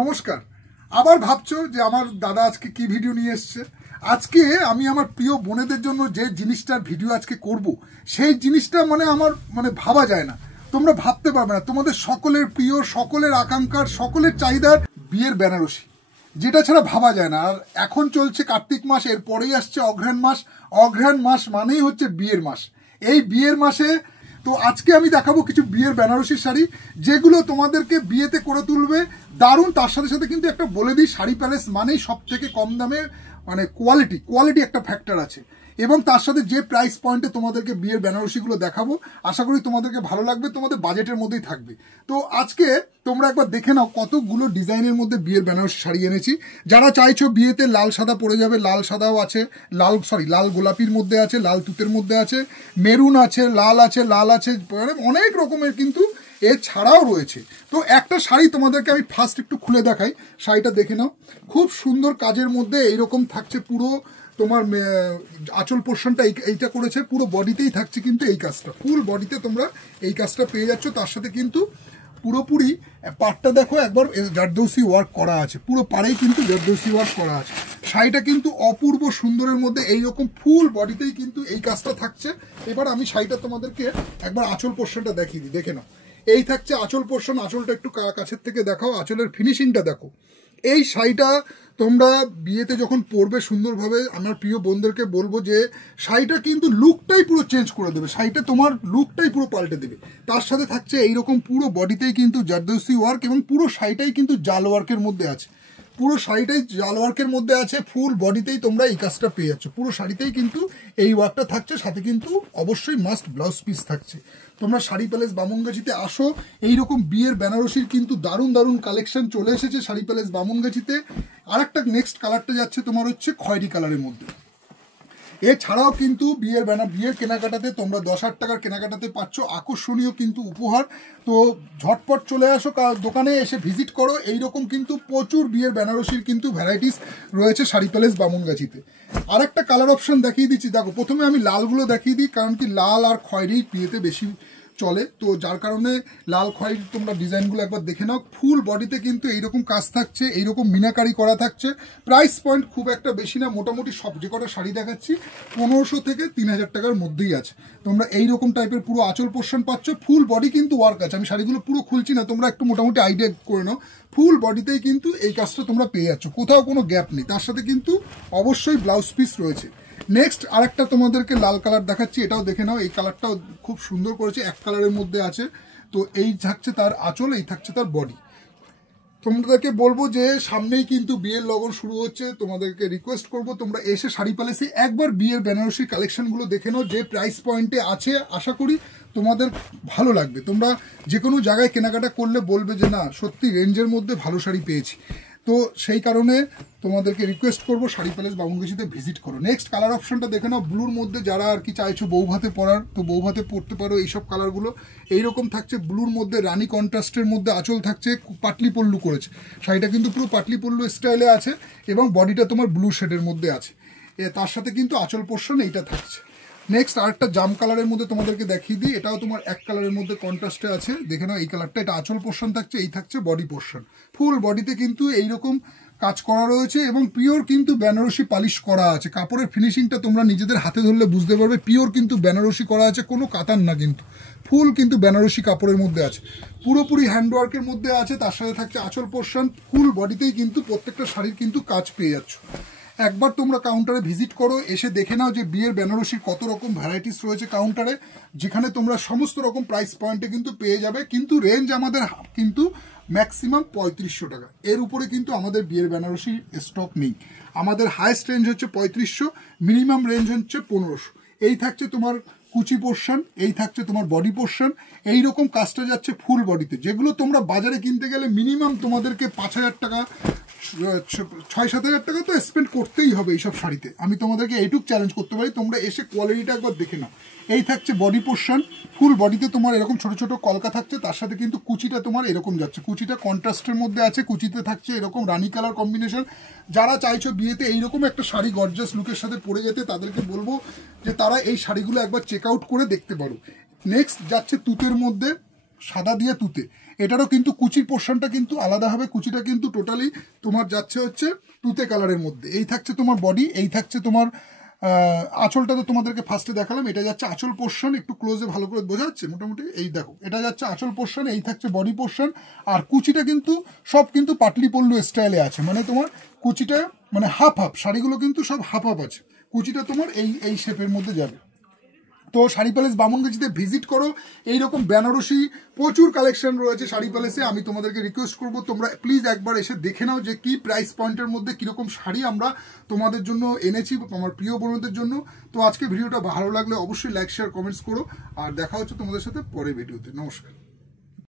নমস্কার। আবার ভাবছো যে আমার দাদা আজকে কি ভিডিও নিয়ে এসছে। আজকে আমি আমার প্রিয় বোনেদের জন্য যে জিনিসটার ভিডিও আজকে করব, সেই জিনিসটা আমার ভাবা যায় না, তোমরা ভাবতে পারবে না। তোমাদের সকলের প্রিয়, সকলের আকাঙ্ক্ষার, সকলের চাহিদার বিয়ের বেনারসি, যেটা ছাড়া ভাবা যায় না। আর এখন চলছে কার্তিক মাস, এরপরেই আসছে অঘ্রাণ মাস। অঘ্রাণ মাস মানেই হচ্ছে বিয়ের মাস। এই বিয়ের মাসে তো আজকে আমি দেখাবো কিছু বিয়ের বেনারসি শাড়ি, যেগুলো তোমাদেরকে বিয়েতে করে তুলবে দারুণ। তার সাথে সাথে কিন্তু একটা বলে দিই, শাড়ি প্যালেস মানেই সব থেকে কম দামে, কোয়ালিটি একটা ফ্যাক্টর আছে। এবং তার সাথে যে প্রাইস পয়েন্টে তোমাদেরকে বিয়ের বেনারসিগুলো দেখাবো, আশা করি তোমাদেরকে ভালো লাগবে, তোমাদের বাজেটের মধ্যেই থাকবে। তো আজকে তোমরা একবার দেখে নাও কতগুলো ডিজাইনের মধ্যে বিয়ের বেনারসি শাড়ি এনেছি। যারা চাইছো বিয়েতে লাল সাদা পরে যাবে, লাল সাদাও আছে, লাল গোলাপির মধ্যে আছে, লাল তুতের মধ্যে আছে, মেরুন আছে, লাল আছে, অনেক রকমের কিন্তু এছাড়াও রয়েছে। তো একটা শাড়ি তোমাদেরকে আমি ফার্স্ট একটু খুলে দেখাই। শাড়িটা দেখে নাও, খুব সুন্দর কাজের মধ্যে এইরকম থাকছে। পুরো তোমার আঁচল পোর্শনটা এইটা করেছে, পুরো বডিতেই থাকছে কিন্তু এই কাজটা, ফুল বডিতে তোমরা এই কাজটা পেয়ে যাচ্ছ। তার সাথে কিন্তু পুরোপুরি পাড়টা দেখো একবার জারদৌসি ওয়ার্ক করা আছে, পুরো পাড়েই কিন্তু জারদৌসি ওয়ার্ক করা আছে। শাড়িটা কিন্তু অপূর্ব সুন্দরের মধ্যে এইরকম ফুল বডিতেই কিন্তু এই কাজটা থাকছে। এবার আমি শাড়িটা তোমাদেরকে একবার আঁচল পোর্শনটা দেখিয়ে দিই, দেখে নাও। এই থাকছে আঁচল পোর্শন। আঁচলটা একটু কাছের থেকে দেখাও, আঁচলের ফিনিশিংটা দেখো। এই শাড়িটা তোমরা বিয়েতে যখন পরবে সুন্দরভাবে, আমার প্রিয় বোনদেরকে বলবো যে শাড়িটা কিন্তু লুকটাই পুরো চেঞ্জ করে দেবে, শাড়িটা তোমার লুকটাই পুরো পাল্টে দেবে। তার সাথে থাকছে এইরকম পুরো বডিতেই কিন্তু জারদৌসি ওয়ার্ক, এবং পুরো শাড়িটাই কিন্তু জাল ওয়ার্কের মধ্যে আছে, পুরো শাড়িটাই জাল ওয়ার্কের মধ্যে আছে। ফুল বডিতেই তোমরা এই কাজটা পেয়ে যাচ্ছ, পুরো শাড়িতেই কিন্তু এই ওয়ার্কটা থাকছে। সাথে কিন্তু অবশ্যই মাস্ট ব্লাউজ পিস থাকছে। তোমরা শাড়ি প্যালেস বামুনগাছিতে আসো, এইরকম বিয়ের বেনারসির কিন্তু দারুণ দারুণ কালেকশন চলে এসেছে শাড়ি প্যালেস বামুনগাছিতে। আর একটা নেক্সট কালারটা যাচ্ছে তোমার হচ্ছে খয়েরি কালারের মধ্যে। এছাড়াও কিন্তু বিয়ের কেনাকাটাতে তোমরা 10,000 টাকার কেনাকাটাতে পাচ্ছ আকর্ষণীয় কিন্তু উপহার। তো ঝটপট চলে আসো, দোকানে এসে ভিজিট করো। এইরকম কিন্তু প্রচুর বিয়ের বেনারসির কিন্তু ভ্যারাইটিস রয়েছে শাড়ি প্যালেস বামুনগাছিতে। আর একটা কালার অপশন দেখিয়ে দিচ্ছি, দেখো। প্রথমে আমি লালগুলো দেখিয়ে দিই, কারণ কি লাল আর খয়েরি বিয়েতে বেশি চলে, তো যার কারণে লাল খয়েরি তোমরা ডিজাইনগুলো একবার দেখে নাও। ফুল বডিতে কিন্তু এইরকম কাজ থাকছে, এইরকম মিনাকারি করা থাকছে। প্রাইস পয়েন্ট খুব একটা বেশি না, মোটামুটি সব যে কটা শাড়ি দেখাচ্ছি 1500 থেকে 3000 টাকার মধ্যেই আছে। তোমরা এইরকম টাইপের পুরো আঁচল পোর্শন পাচ্ছ, ফুল বডি কিন্তু ওয়ার্ক আছে। আমি শাড়িগুলো পুরো খুলছি না, তোমরা একটু মোটামুটি আইডিয়া করে নাও। ফুল বডিতেই কিন্তু এই কাজটা তোমরা পেয়ে যাচ্ছ, কোথাও কোনো গ্যাপ নেই। তার সাথে কিন্তু অবশ্যই ব্লাউজ পিস রয়েছে। নেক্সট আরেকটা তোমাদেরকে লাল কালার দেখাচ্ছি, এটাও দেখে নাও। এই কালারটাও খুব সুন্দর করেছে, এক কালারের মধ্যে আছে। তো এই থাকছে তার আঁচল, এই থাকছে তার বডি। তোমাদেরকে বলবো যে সামনেই কিন্তু বিয়ের লগন শুরু হচ্ছে, তোমাদেরকে রিকোয়েস্ট করবো তোমরা এসে শাড়ি প্যালেসে একবার বিয়ের বেনারসি কালেকশনগুলো দেখে নাও। যে প্রাইস পয়েন্টে আছে আশা করি তোমাদের ভালো লাগবে। তোমরা যে কোনো জায়গায় কেনাকাটা করলে বলবে যে না, সত্যি রেঞ্জের মধ্যে ভালো শাড়ি পেয়েছি। তো সেই কারণে তোমাদেরকে রিকোয়েস্ট করবো শাড়ি প্যালেস বামুনগাছিতে ভিজিট করো। নেক্সট কালার অপশনটা দেখে নাও, ব্লুর মধ্যে যারা আর কি চাইছো বৌভাতে পরার, তো বৌভাতে পরতে পারো এইসব কালারগুলো। এইরকম থাকছে ব্লুর মধ্যে, রানী কন্ট্রাস্টের মধ্যে আঁচল থাকছে, পাটলি পল্লু করেছে। শাড়িটা কিন্তু পুরো পাটলি পল্লু স্টাইলে আছে, এবং বডিটা তোমার ব্লু শেডের মধ্যে আছে। তার সাথে কিন্তু আঁচল পোর্শন এইটা থাকছে। নেক্সট আরেকটা জাম কালারের মধ্যে তোমাদেরকে দেখিয়ে দিই, এটাও তোমার এক কালারের মধ্যে কন্ট্রাস্টে আছে, দেখে নাও এই কালারটা। এটা আঁচল পোর্শন থাকছে, এই থাকছে বডি পোর্শন। ফুল বডিতে কিন্তু এইরকম কাজ করা রয়েছে, এবং পিওর কিন্তু বেনারসি পালিশ করা আছে। কাপড়ের ফিনিশিংটা তোমরা নিজেদের হাতে ধরলে বুঝতে পারবে, পিওর কিন্তু বেনারসি করা আছে, কোনো কাতান না, কিন্তু ফুল কিন্তু বেনারসি কাপড়ের মধ্যে আছে, পুরোপুরি হ্যান্ডওয়ার্কের মধ্যে আছে। তার সাথে থাকছে আঁচল পোর্শন, ফুল বডিতেই কিন্তু প্রত্যেকটা শাড়ির কিন্তু কাজ পেয়ে যাচ্ছ। একবার তোমরা কাউন্টারে ভিজিট করো, এসে দেখে নাও যে বিয়ের বেনারসির কত রকম ভ্যারাইটিস রয়েছে কাউন্টারে, যেখানে তোমরা সমস্ত রকম প্রাইস পয়েন্টে কিন্তু পেয়ে যাবে। কিন্তু রেঞ্জ আমাদের কিন্তু ম্যাক্সিমাম 3500 টাকা, এর উপরে কিন্তু আমাদের বিয়ের বেনারসি স্টক নেই। আমাদের হাইয়েস্ট রেঞ্জ হচ্ছে 3500, মিনিমাম রেঞ্জ হচ্ছে 1500। এই থাকছে তোমার কুচি পোর্শন, এই থাকছে তোমার বডি পোর্শন। এইরকম কাজটা যাচ্ছে ফুল বডিতে, যেগুলো তোমরা বাজারে কিনতে গেলে মিনিমাম তোমাদেরকে 5000 টাকা, 6-7 হাজার টাকা তো স্পেন্ড করতেই হবে এইসব শাড়িতে। আমি তোমাদেরকে এইটুক চ্যালেঞ্জ করতে পারি, তোমরা এসে কোয়ালিটিটা একবার দেখে নাও। এই থাকছে বডি পোর্শন, ফুল বডিতে তোমার এরকম ছোট ছোট কলকা থাকছে। তার সাথে কিন্তু কুচিটা তোমার এরকম যাচ্ছে, কুচিটা কন্ট্রাস্টের মধ্যে আছে, কুচিতে থাকছে এরকম রানী কালার কম্বিনেশন। যারা চাইছো বিয়েতে এইরকম একটা শাড়ি গর্জাস লুকের সাথে পরে যেতে, তাদেরকে বলবো যে তারা এই শাড়িগুলো একবার চেক আউট করে দেখতে পারো। নেক্সট যাচ্ছে তুতের মধ্যে, সাদা দিয়ে তুতে। এটারও কিন্তু কুচির পোর্শনটা কিন্তু আলাদা হবে। কুচিটা কিন্তু টোটালি তোমার যাচ্ছে হচ্ছে তুতে কালারের মধ্যে। এই থাকছে তোমার বডি, এই থাকছে তোমার আঁচলটা তো তোমাদেরকে ফার্স্টে দেখালাম। এটা যাচ্ছে আঁচল পোর্শন, একটু ক্লোজে ভালো করে বোঝা যাচ্ছে মোটামুটি। এই দেখো এটা যাচ্ছে আঁচল পোর্শন, এই থাকছে বডি পোর্শন। আর কুচিটা কিন্তু সব কিন্তু পাটলি পল্লু স্টাইলে আছে, মানে তোমার কুচিটা মানে হাফ হাফ, শাড়িগুলো কিন্তু সব হাফ হাফ আছে। কুচিটা তোমার এই শেপের মধ্যে যাবে। তো শাড়ি প্যালেস বামনগাছিতে ভিজিট করো, এইরকম বেনারসি প্রচুর কালেকশন রয়েছে শাড়ি প্যালেসে। আমি তোমাদেরকে রিকোয়েস্ট করবো তোমরা প্লিজ একবার এসে দেখে নাও যে কি প্রাইস পয়েন্টের মধ্যে কীরকম শাড়ি আমরা তোমাদের জন্য এনেছি, আমার প্রিয় বোনদের জন্য। তো আজকে ভিডিওটা ভালো লাগলে অবশ্যই লাইক শেয়ার কমেন্টস করো, আর দেখা হচ্ছে তোমাদের সাথে পরে ভিডিওতে। নমস্কার।